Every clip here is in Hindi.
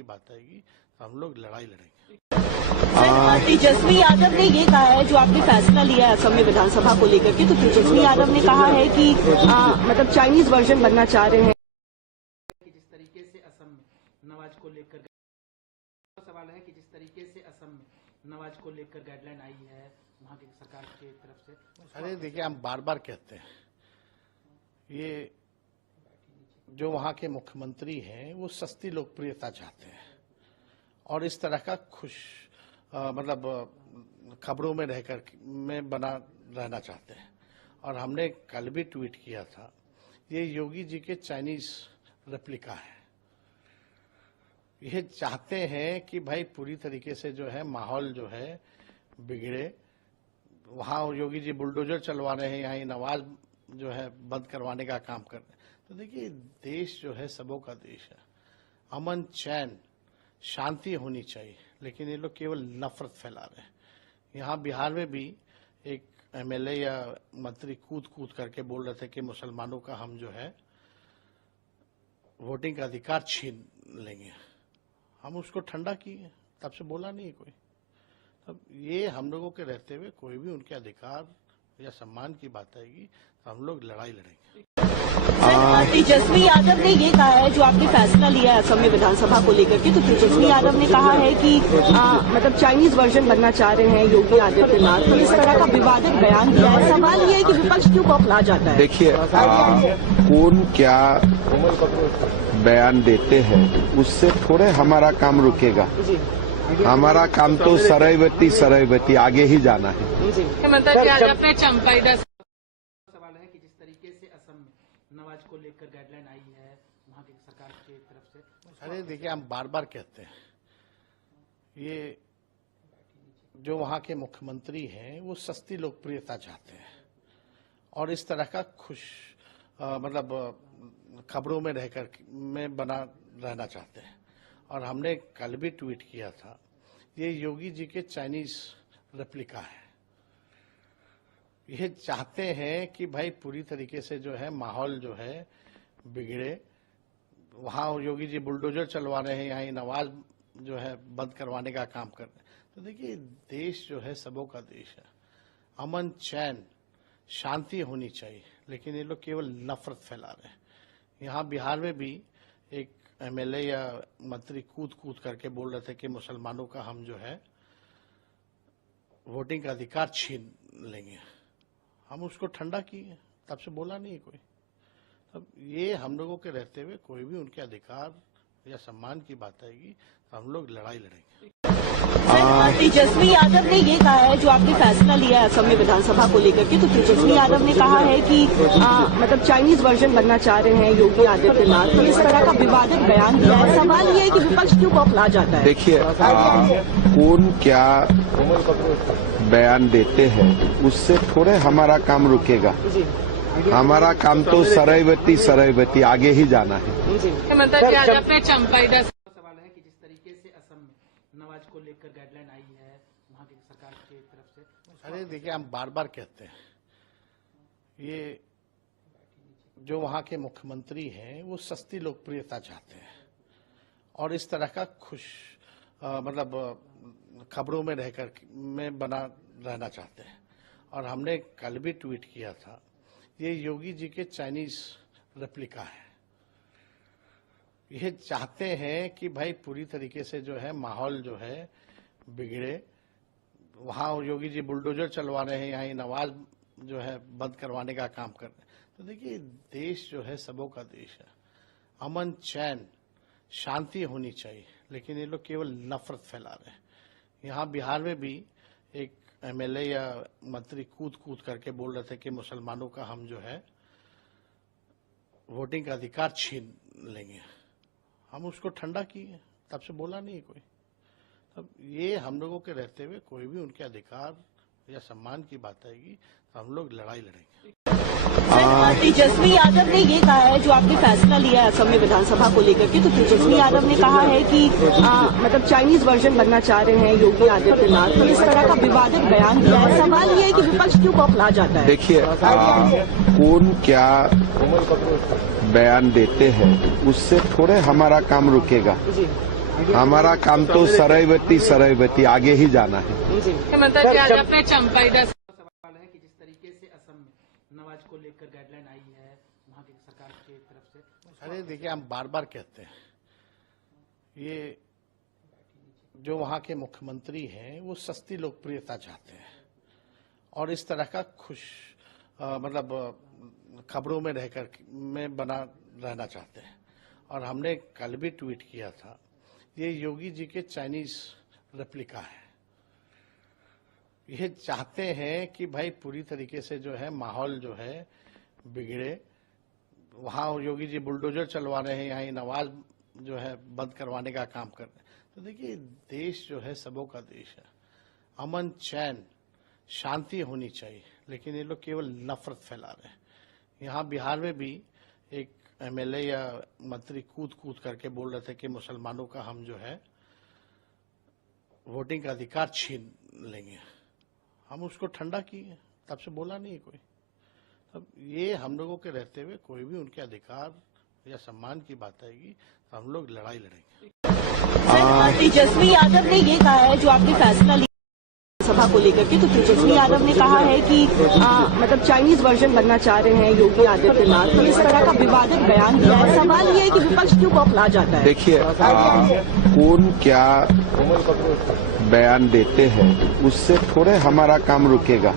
की बात आएगी तो हम लोग लड़ाई लड़ेंगे। तेजस्वी यादव ने ये कहा है, जो आपने फैसला लिया है असम में विधानसभा को लेकर के, तो तेजस्वी यादव ने कहा है कि मतलब चाइनीज वर्जन बनना चाह रहे हैं। जिस तरीके से असम में नवाज को लेकर सवाल है कि जिस तरीके से असम में नवाज को लेकर गाइडलाइन आई है वहाँ की सरकार की तरफ से। अरे देखिए, हम बार बार कहते हैं, ये जो वहाँ के मुख्यमंत्री हैं वो सस्ती लोकप्रियता चाहते हैं और इस तरह का मतलब खबरों में रहकर में बना रहना चाहते हैं। और हमने कल भी ट्वीट किया था, ये योगी जी के चाइनीज रेप्लिका है। ये चाहते हैं कि भाई पूरी तरीके से जो है माहौल जो है बिगड़े। वहाँ योगी जी बुलडोजर चलवा रहे हैं, यहाँ नवाज जो है बंद करवाने का काम कर रहे हैं। तो देखिए, देश जो है सबों का देश है, अमन चैन शांति होनी चाहिए, लेकिन ये लोग केवल नफरत फैला रहे हैं। यहाँ बिहार में भी एक एमएलए या मंत्री कूद कूद करके बोल रहे थे कि मुसलमानों का हम जो है वोटिंग का अधिकार छीन लेंगे। हम उसको ठंडा किए, तब से बोला नहीं कोई। तब ये हम लोगों के रहते हुए कोई भी उनके अधिकार या सम्मान की बात आएगी तो हम लोग लड़ाई लड़ेंगे। तेजस्वी यादव ने ये कहा है, जो आपने फैसला लिया है असम में विधानसभा को लेकर के, तो तेजस्वी यादव ने कहा है कि मतलब चाइनीज वर्जन बनना चाह रहे हैं योगी आदित्यनाथ। तो इस तरह का विवादित बयान दिया है। सवाल ये है कि विपक्ष क्यों बौखला जाता है? देखिए, कौन क्या बयान देते हैं उससे थोड़े हमारा काम रुकेगा। हमारा काम तो सरायवती आगे ही जाना है। सवाल है कि जिस तरीके से असम में नवाज को लेकर गाइडलाइन आई है वहाँ की सरकार की तरफ से। अरे देखिए, हम बार बार कहते हैं, ये जो वहाँ के मुख्यमंत्री हैं वो सस्ती लोकप्रियता चाहते हैं और इस तरह का मतलब खबरों में रहकर में बना रहना चाहते हैं। और हमने कल भी ट्वीट किया था, ये योगी जी के चाइनीज रेप्लिका है। ये चाहते हैं कि भाई पूरी तरीके से जो है माहौल जो है बिगड़े। वहाँ योगी जी बुलडोजर चलवा रहे हैं, यहाँ नवाज जो है बंद करवाने का काम कर रहे हैं। तो देखिए, देश जो है सबों का देश है, अमन चैन शांति होनी चाहिए, लेकिन ये लोग केवल नफरत फैला रहे हैं। यहाँ बिहार में भी एक एमएलए या मंत्री कूद कूद करके बोल रहे थे कि मुसलमानों का हम जो है वोटिंग का अधिकार छीन लेंगे। हम उसको ठंडा किए, तब से बोला नहीं कोई। तब ये हम लोगों के रहते हुए कोई भी उनके अधिकार या सम्मान की बात आएगी तो हम लोग लड़ाई लड़ेंगे। तेजस्वी यादव ने ये कहा है, जो आपने फैसला लिया है असम में विधानसभा को लेकर के, तो तेजस्वी यादव ने कहा है कि मतलब चाइनीज वर्जन बनना चाह रहे हैं योगी आदित्यनाथ। तो इस तरह का विवादित बयान दिया है। सवाल ये है कि विपक्ष क्यों बौखला जाता है? देखिए, कौन क्या बयान देते हैं उससे थोड़े हमारा काम रुकेगा। हमारा काम तो सरायवती आगे ही जाना है। सवाल है कि जिस तरीके से असम में नवाज को लेकर गाइडलाइन आई है वहाँ की सरकार की तरफ से। अरे देखिए, हम बार बार कहते हैं, ये जो वहाँ के मुख्यमंत्री हैं वो सस्ती लोकप्रियता चाहते हैं और इस तरह का मतलब खबरों में रहकर में बना रहना चाहते हैं। और हमने कल भी ट्वीट किया था, ये योगी जी के चाइनीज रेप्लिका है। ये चाहते हैं कि भाई पूरी तरीके से जो है माहौल जो है बिगड़े। वहाँ योगी जी बुलडोजर चलवा रहे हैं, यहाँ नवाज जो है बंद करवाने का काम कर रहे हैं। तो देखिए, देश जो है सबों का देश है, अमन चैन शांति होनी चाहिए, लेकिन ये लोग केवल नफरत फैला रहे हैं। यहाँ बिहार में भी एक एमएलए या मंत्री कूद कूद करके बोल रहे थे कि मुसलमानों का हम जो है वोटिंग का अधिकार छीन लेंगे। हम उसको ठंडा किए, तब से बोला नहीं कोई। तब ये हम लोगों के रहते हुए कोई भी उनके अधिकार या सम्मान की बात आएगी तो हम लोग लड़ाई लड़ेंगे। तेजस्वी यादव ने ये कहा है, जो आपने फैसला लिया है असम में विधानसभा को लेकर के, तो तेजस्वी यादव ने कहा है कि मतलब चाइनीज वर्जन बनना चाह रहे हैं योगी आदित्यनाथ। तो इस तरह का विवादित बयान दिया है। सवाल ये है कि विपक्ष क्यों बौखला जाता है? देखिए, कौन क्या बयान देते हैं उससे थोड़े हमारा काम रुकेगा। हमारा काम तो सरयवती आगे ही जाना है। सवाल है कि जिस तरीके से असम में नवाज को लेकर गाइडलाइन आई है वहाँ की सरकार की तरफ से। अरे देखिए, हम बार बार कहते हैं, ये जो वहाँ के मुख्यमंत्री हैं वो सस्ती लोकप्रियता चाहते हैं और इस तरह का मतलब खबरों में रहकर में बना रहना चाहते हैं। और हमने कल भी ट्वीट किया था, ये योगी जी के चाइनीज रेप्लिका है। ये चाहते हैं कि भाई पूरी तरीके से जो है माहौल जो है बिगड़े। वहाँ योगी जी बुलडोजर चलवा रहे हैं, यहाँ नवाज जो है बंद करवाने का काम कर रहे हैं। तो देखिए, देश जो है सबों का देश है, अमन चैन शांति होनी चाहिए, लेकिन ये लोग केवल नफरत फैला रहे हैं। यहाँ बिहार में भी एक एमएलए या मंत्री कूद करके बोल रहे थे कि मुसलमानों का हम जो है वोटिंग का अधिकार छीन लेंगे। हम उसको ठंडा किए, तब से बोला नहीं कोई। अब ये हम लोगों के रहते हुए कोई भी उनके अधिकार या सम्मान की बात आएगी तो हम लोग लड़ाई लड़ेंगे। सर, तेजस्वी यादव ने ये कहा है, जो आपने फैसला लिया सभा को लेकर के, तो तेजस्वी यादव ने कहा है कि मतलब चाइनीज वर्जन बनना चाह रहे हैं योगी आदित्यनाथ। तो इस तरह का विवादित बयान दिया है। सवाल ये है कि विपक्ष क्यों बौखला जाता है? देखिए, कौन क्या बयान देते हैं उससे थोड़े हमारा काम रुकेगा।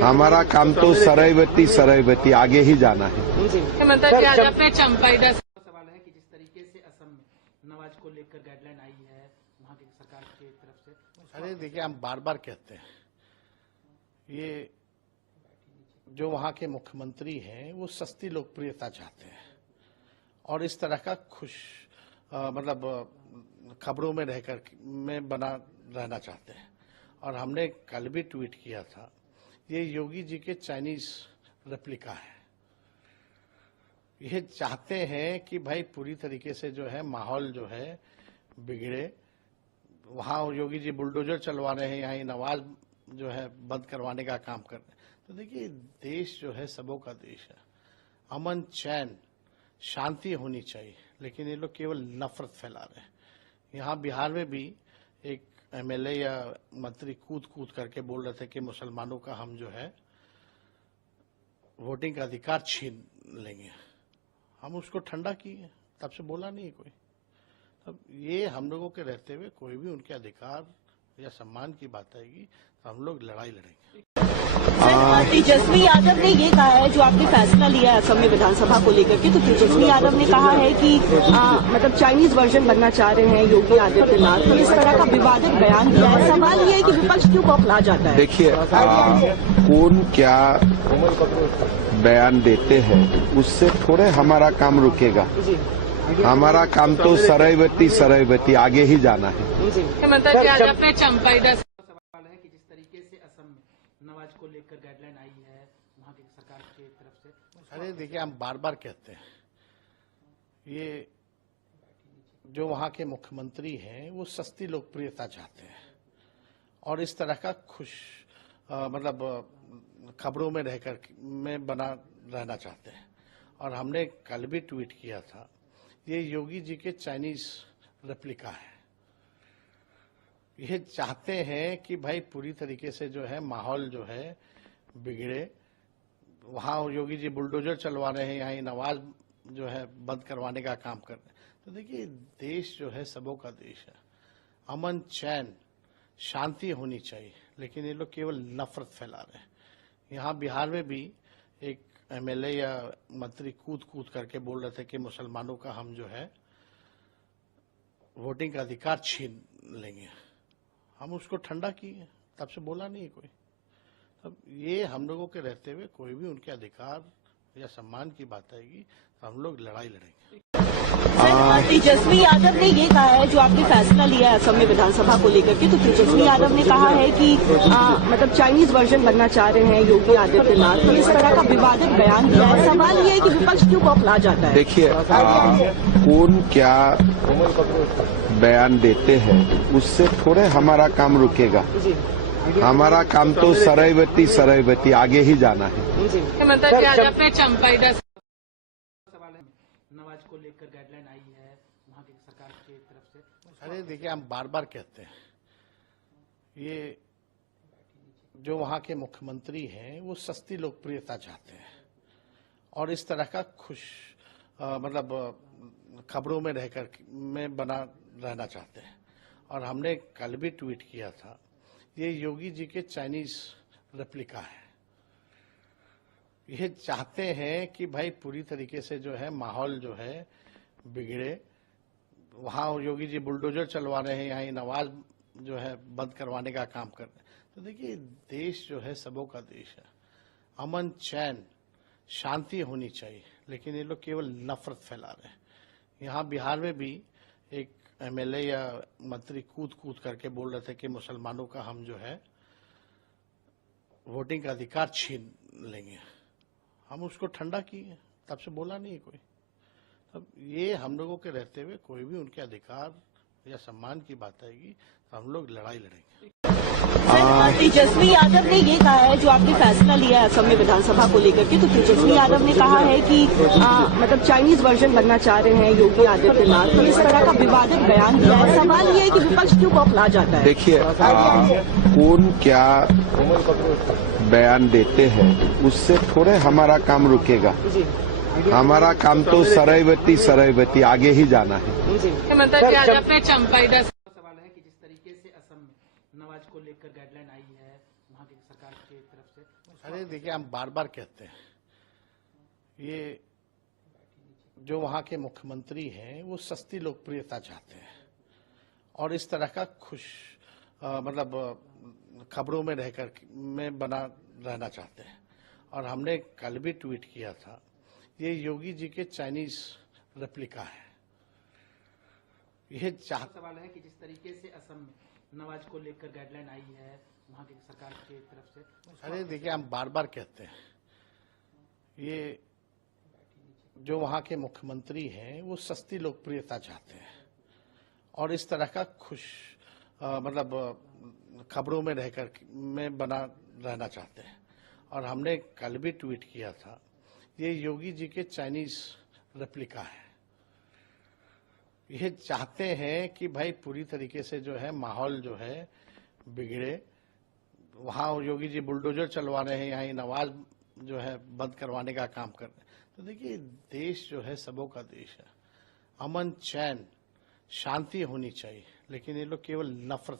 हमारा काम तो सरयवती आगे ही जाना है। सवाल है कि जिस तरीके से असम में नवाज को लेकर गाइडलाइन आई है वहाँ की सरकार की तरफ से। अरे देखिए, हम बार बार कहते हैं, ये जो वहाँ के मुख्यमंत्री हैं वो सस्ती लोकप्रियता चाहते हैं और इस तरह का मतलब खबरों में रहकर में बना रहना चाहते हैं। और हमने कल भी ट्वीट किया था, ये योगी जी के चाइनीज रेप्लिका है। ये चाहते हैं कि भाई पूरी तरीके से जो है माहौल जो है बिगड़े। वहाँ योगी जी बुलडोजर चलवा रहे हैं, यहाँ नवाज जो है बंद करवाने का काम कर रहे हैं। तो देखिए, देश जो है सबों का देश है, अमन चैन शांति होनी चाहिए, लेकिन ये लोग केवल नफरत फैला रहे हैं। यहाँ बिहार में भी एक एमएलए या मंत्री कूद करके बोल रहे थे कि मुसलमानों का हम जो है वोटिंग का अधिकार छीन लेंगे। हम उसको ठंडा किए, तब से बोला नहीं कोई। अब ये हम लोगों के रहते हुए कोई भी उनके अधिकार या सम्मान की बात आएगी तो हम लोग लड़ाई लड़ेंगे। सर, तेजस्वी यादव ने ये कहा है, जो आपने फैसला लिया है असम में विधानसभा को लेकर के, तो तेजस्वी यादव ने कहा है कि मतलब चाइनीज वर्जन बनना चाह रहे हैं योगी आदित्यनाथ। तो इस तरह का विवादित बयान दिया है। सवाल ये है कि विपक्ष क्यों बौखला जाता है? देखिए, कौन क्या बयान देते हैं उससे थोड़े हमारा काम रुकेगा। हमारा काम तो सरयवती आगे ही जाना है। सवाल है कि जिस तरीके से असम में नवाज को लेकर गाइडलाइन आई है वहाँ की सरकार की तरफ से। अरे देखिए, हम बार बार कहते हैं, ये जो वहाँ के मुख्यमंत्री हैं वो सस्ती लोकप्रियता चाहते हैं और इस तरह का मतलब खबरों में रहकर में बना रहना चाहते हैं। और हमने कल भी ट्वीट किया था, ये योगी जी के चाइनीज रेप्लिका है। ये चाहते हैं कि भाई पूरी तरीके से जो है माहौल जो है बिगड़े। वहाँ योगी जी बुलडोजर चलवा रहे हैं, यहाँ नवाज जो है बंद करवाने का काम कर रहे हैं। तो देखिए, देश जो है सबों का देश है, अमन चैन शांति होनी चाहिए, लेकिन ये लोग केवल नफरत फैला रहे हैं। यहाँ बिहार में भी एक एमएलए या मंत्री कूद करके बोल रहे थे कि मुसलमानों का हम जो है वोटिंग का अधिकार छीन लेंगे। हम उसको ठंडा किए, तब से बोला नहीं कोई। अब ये हम लोगों के रहते हुए कोई भी उनके अधिकार या सम्मान की बात आएगी तो हम लोग लड़ाई लड़ेंगे। सर, तेजस्वी यादव ने ये कहा है, जो आपने फैसला लिया है असम में विधानसभा को लेकर के, तो तेजस्वी यादव ने कहा है कि मतलब चाइनीज वर्जन बनना चाह रहे हैं योगी आदित्यनाथ। तो इस तरह का विवादित बयान दिया है। सवाल ये है कि विपक्ष क्यों बौखला जाता है? देखिए, कौन क्या बयान देते हैं उससे थोड़े हमारा काम रुकेगा। हमारा काम तो सरयवती आगे ही जाना है। सवाल है, नवाज को लेकर गाइडलाइन आई है वहाँ की सरकार की तरफ से। अरे देखिए, हम बार बार कहते हैं, ये जो वहाँ के मुख्यमंत्री हैं वो सस्ती लोकप्रियता चाहते हैं और इस तरह का खबरों में रहकर में बना रहना चाहते हैं। और हमने कल भी ट्वीट किया था, ये योगी जी के चाइनीज रेप्लिका है। ये चाहते हैं कि भाई पूरी तरीके से जो है माहौल जो है बिगड़े। वहाँ योगी जी बुलडोजर चलवा रहे हैं, यहाँ नवाज जो है बंद करवाने का काम कर रहे हैं। तो देखिए, देश जो है सबों का देश है, अमन चैन शांति होनी चाहिए, लेकिन ये लोग केवल नफरत फैला रहे हैं। यहाँ बिहार में भी एक एमएलए या मंत्री कूद करके बोल रहे थे कि मुसलमानों का हम जो है वोटिंग का अधिकार छीन लेंगे। हम उसको ठंडा किए, तब से बोला नहीं कोई। अब ये हम लोगों के रहते हुए कोई भी उनके अधिकार या सम्मान की बात आएगी तो हम लोग लड़ाई लड़ेंगे। सर, तेजस्वी यादव ने ये कहा है, जो आपने फैसला लिया है असम में विधानसभा को लेकर के, तो तेजस्वी यादव ने कहा है कि मतलब चाइनीज वर्जन बनना चाह रहे हैं योगी आदित्यनाथ। तो इस तरह का विवादित बयान दिया है। सवाल ये है कि विपक्ष क्यों बौखला जाता है? देखिए, कौन क्या बयान देते हैं उससे थोड़े हमारा काम रुकेगा। हमारा काम तो सरयवती आगे ही जाना है। सवाल है कि जिस तरीके से असम में नवाज को लेकर गाइडलाइन आई है वहाँ की सरकार की तरफ से। अरे देखिए, हम बार बार कहते हैं, ये जो वहाँ के मुख्यमंत्री हैं वो सस्ती लोकप्रियता चाहते हैं और इस तरह का खबरों में रहकर में बना रहना चाहते हैं। और हमने कल भी ट्वीट किया था, ये योगी जी के चाइनीज रेप्लिका है। ये सवाल है कि जिस तरीके से असम में नवाज को लेकर गाइडलाइन आई है वहाँ की सरकार की तरफ से। अरे देखिए, हम बार बार कहते हैं, ये जो वहाँ के मुख्यमंत्री हैं वो सस्ती लोकप्रियता चाहते हैं और इस तरह का खबरों में रहकर में बना रहना चाहते हैं। और हमने कल भी ट्वीट किया था, ये योगी जी के चाइनीज रेप्लिका है। ये चाहते हैं कि भाई पूरी तरीके से जो है माहौल जो है बिगड़े। वहाँ योगी जी बुलडोजर चलवा रहे हैं, यहाँ नवाज जो है बंद करवाने का काम कर रहे हैं। तो देखिए, देश जो है सबों का देश है, अमन चैन शांति होनी चाहिए, लेकिन ये लोग केवल नफरत